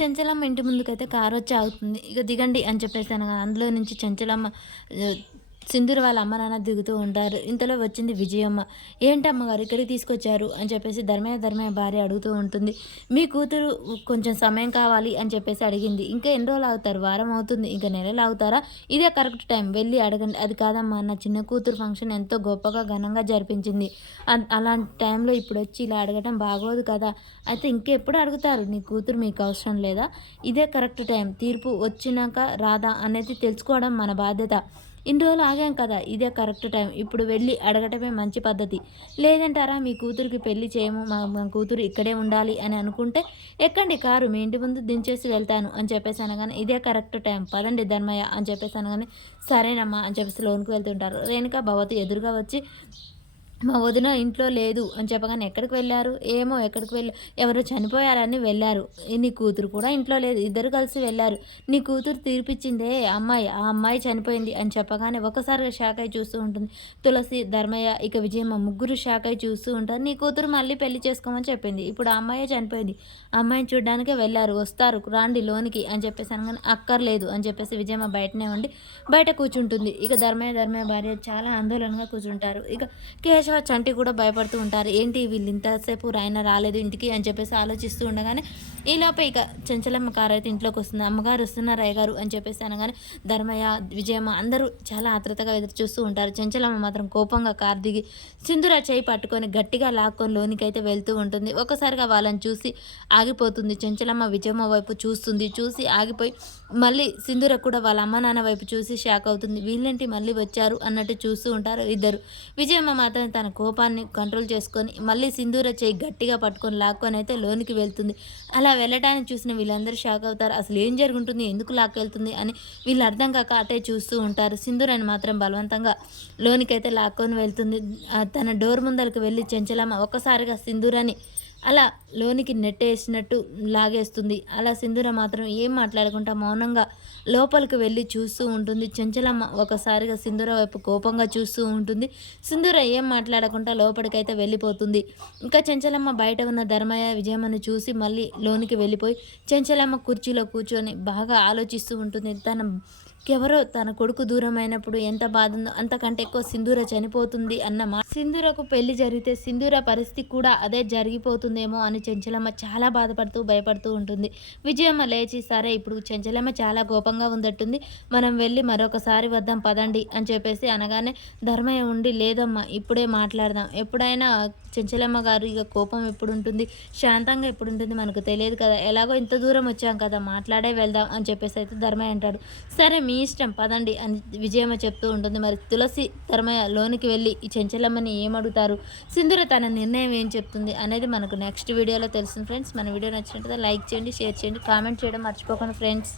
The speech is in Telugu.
చెంచలమ్మ ఇంటి ముందుకైతే కారొచ్చి ఆగుతుంది. ఇక దిగండి అని చెప్పేసి అనగా అందులో నుంచి చెంచలమ్మ ఆహ్, సింధూర వాళ్ళ అమ్మ, నాన్న దిగుతూ ఉంటారు. ఇంతలో వచ్చింది విజయమ్మ. "ఏంటమ్మగారు ఇక్కడికి తీసుకొచ్చారు?" అని చెప్పేసి ధర్మయ్య భార్య అడుగుతూ ఉంటుంది. "మీ కూతురు కొంచెం సమయం కావాలి" అని చెప్పేసి అడిగింది. "ఇంకా ఎన్ని రోజులు ఆగుతారు? వారం అవుతుంది. ఇంకా నెలలు ఆగుతారా? ఇదే కరెక్ట్ టైం. వెళ్ళి అడగండి." "అది కాదమ్మా, నా చిన్న కూతురు ఫంక్షన్ ఎంతో గొప్పగా ఘనంగా జరిపించింది. అలాంటి టైంలో ఇప్పుడొచ్చి ఇలా అడగటం బాగోదు కదా! అయితే ఇంకెప్పుడు అడుగుతారు? నీ కూతురు మీకు అవసరం లేదా? ఇదే కరెక్ట్ టైం. తీర్పు వచ్చినాక రాదా అనేది తెలుసుకోవడం మన బాధ్యత. ఇన్ని రోజులు ఆగాం కదా! ఇదే కరెక్ట్ టైం. ఇప్పుడు వెళ్ళి అడగటమే మంచి పద్ధతి. లేదంటారా మీ కూతురికి పెళ్లి చేయము. మా కూతురు ఇక్కడే ఉండాలి అని అనుకుంటే ఎక్కండి కారు. మీ ఇంటి ముందు దించేసి వెళ్తాను" అని చెప్పేసి అనగానే, "ఇదే కరెక్ట్ టైం. పదండి ధర్మయ్య" అని చెప్పేసి అనగానే, "సరేనమ్మా" అని చెప్పేసి లోనికి వెళ్తుంటారు. రేణుక, భవతి ఎదురుగా వచ్చి, "మా వదిన ఇంట్లో లేదు" అని చెప్పగానే, "ఎక్కడికి వెళ్లారు?" "ఏమో ఎక్కడికి ఎవరో చనిపోయారని వెళ్లారు. నీ కూతురు కూడా ఇంట్లో లేదు. ఇద్దరు కలిసి వెళ్లారు. నీ కూతురు తీర్పిచ్చిందే అమ్మాయి. ఆ అమ్మాయి చనిపోయింది" అని చెప్పగానే ఒక్కసారిగా షాక్ అయ్యి చూస్తూ ఉంటుంది. తులసి, ధర్మయ్య, ఇక విజయమ్మ ముగ్గురు షాక్ అయ్యి చూస్తూ ఉంటారు. "నీ కూతురు మళ్ళీ పెళ్లి చేసుకోమని చెప్పింది. ఇప్పుడు ఆ అమ్మాయే చనిపోయింది. ఆ అమ్మాయిని చూడ్డానికే వెళ్లారు. వస్తారు రాండి లోనికి" అని చెప్పేసి అనగానే, "అక్కర్లేదు" అని చెప్పేసి విజయమ్మ బయటనే ఉండి బయట కూర్చుంటుంది. ఇక ధర్మయ్య భార్య చాలా ఆందోళనగా కూర్చుంటారు. ఇక కేశవ, చంటి కూడా భయపడుతూ ఉంటారు. ఏంటి వీళ్ళు ఇంతసేపు ఆయన రాలేదు ఇంటికి అని చెప్పేసి ఆలోచిస్తూ ఉండగానే, ఈలోపే ఇక చెంచలమ్మ కారైతే ఇంట్లోకి వస్తుంది. "అమ్మగారు వస్తున్నారు అయ్యగారు" అని చెప్పేసి అనగానే ధర్మయ్య, విజయమ్మ అందరూ చాలా ఆత్రుతగా ఎదురు చూస్తూ ఉంటారు. చెంచలమ్మ మాత్రం కోపంగా కారు దిగి సింధూర చేయి పట్టుకొని గట్టిగా లాక్కొని లోనికైతే వెళ్తూ ఉంటుంది. ఒక్కసారిగా వాళ్ళని చూసి ఆగిపోతుంది. చెంచలమ్మ విజయమ్మ వైపు చూస్తుంది. చూసి ఆగిపోయి మళ్ళీ సింధూర కూడా వాళ్ళ అమ్మ నాన్న వైపు చూసి షాక్ అవుతుంది. వీళ్ళేంటి మళ్ళీ వచ్చారు అన్నట్టు చూస్తూ ఉంటారు ఇద్దరు. విజయమ్మ మాత్రం తన కోపాన్ని కంట్రోల్ చేసుకొని మళ్ళీ సింధూర చేయి గట్టిగా పట్టుకొని లాక్కొని అయితే లోనికి వెళ్తుంది. అలా వెళ్ళటాన్ని చూసిన వీళ్ళందరూ షాక్ అవుతారు. అసలు ఏం జరుగుతుంది? ఎందుకు లాక్కెళ్తుంది అని వీళ్ళు అర్థం కాక అటే చూస్తూ ఉంటారు. సింధూరని మాత్రం బలవంతంగా లోనికైతే లాక్కొని వెళ్తుంది. తన డోర్ ముందరికి వెళ్ళి చెంచలమ్మ ఒక్కసారిగా సింధూరని అలా లోనికి నెట్టేసినట్టు లాగేస్తుంది. అలా సింధూర మాత్రం ఏం మాట్లాడకుండా మౌనంగా లోపలికి వెళ్ళి చూస్తూ ఉంటుంది. చెంచలమ్మ ఒకసారిగా సింధూర వైపు కోపంగా చూస్తూ ఉంటుంది. సింధూర ఏం మాట్లాడకుండా లోపలికైతే వెళ్ళిపోతుంది. ఇంకా చెంచలమ్మ బయట ఉన్న ధర్మయ్య, విజయమ్మని చూసి మళ్ళీ లోనికి వెళ్ళిపోయి చెంచలమ్మ కుర్చీలో కూర్చొని బాగా ఆలోచిస్తూ ఉంటుంది. ఎవరో తన కొడుకు దూరమైనప్పుడు ఎంత బాధ ఉందో అంతకంటే ఎక్కువ సింధూర చనిపోతుంది సింధూరకు పెళ్లి జరిగితే సింధూర పరిస్థితి కూడా అదే జరిగిపోతుందేమో అని చెంచలమ్మ చాలా బాధపడుతూ భయపడుతూ ఉంటుంది. విజయమ్మ లేచి, "సరే ఇప్పుడు చెంచలమ్మ చాలా కోపంగా ఉందట్టుంది. మనం వెళ్ళి మరొకసారి వద్దాం పదండి" అని చెప్పేసి అనగానే ధర్మయ్య ఉండి, "లేదమ్మా ఇప్పుడే మాట్లాడదాం. ఎప్పుడైనా చెంచలమ్మ గారు ఇక కోపం ఎప్పుడుంటుంది, శాంతంగా ఎప్పుడుంటుంది మనకు తెలియదు కదా. ఎలాగో ఇంత దూరం వచ్చాం కదా, మాట్లాడే వెళ్దాం" అని చెప్పేసి అయితే ధర్మయ్య అంటాడు. "సరే మీ ఇష్టం పదండి" అని విజయమ్మ చెప్తూ ఉంటుంది. మరి తులసి, ధర్మయ్య లోనికి వెళ్ళి ఈ చెంచలమ్మని ఏమడుగుతారు, సింధూర తన నిర్ణయం ఏం చెప్తుంది అనేది మనకు నెక్స్ట్ వీడియోలో తెలుస్తుంది ఫ్రెండ్స్. మన వీడియో నచ్చినట్లయితే లైక్ చేయండి, షేర్ చేయండి, కామెంట్ చేయడం మర్చిపోకండి ఫ్రెండ్స్.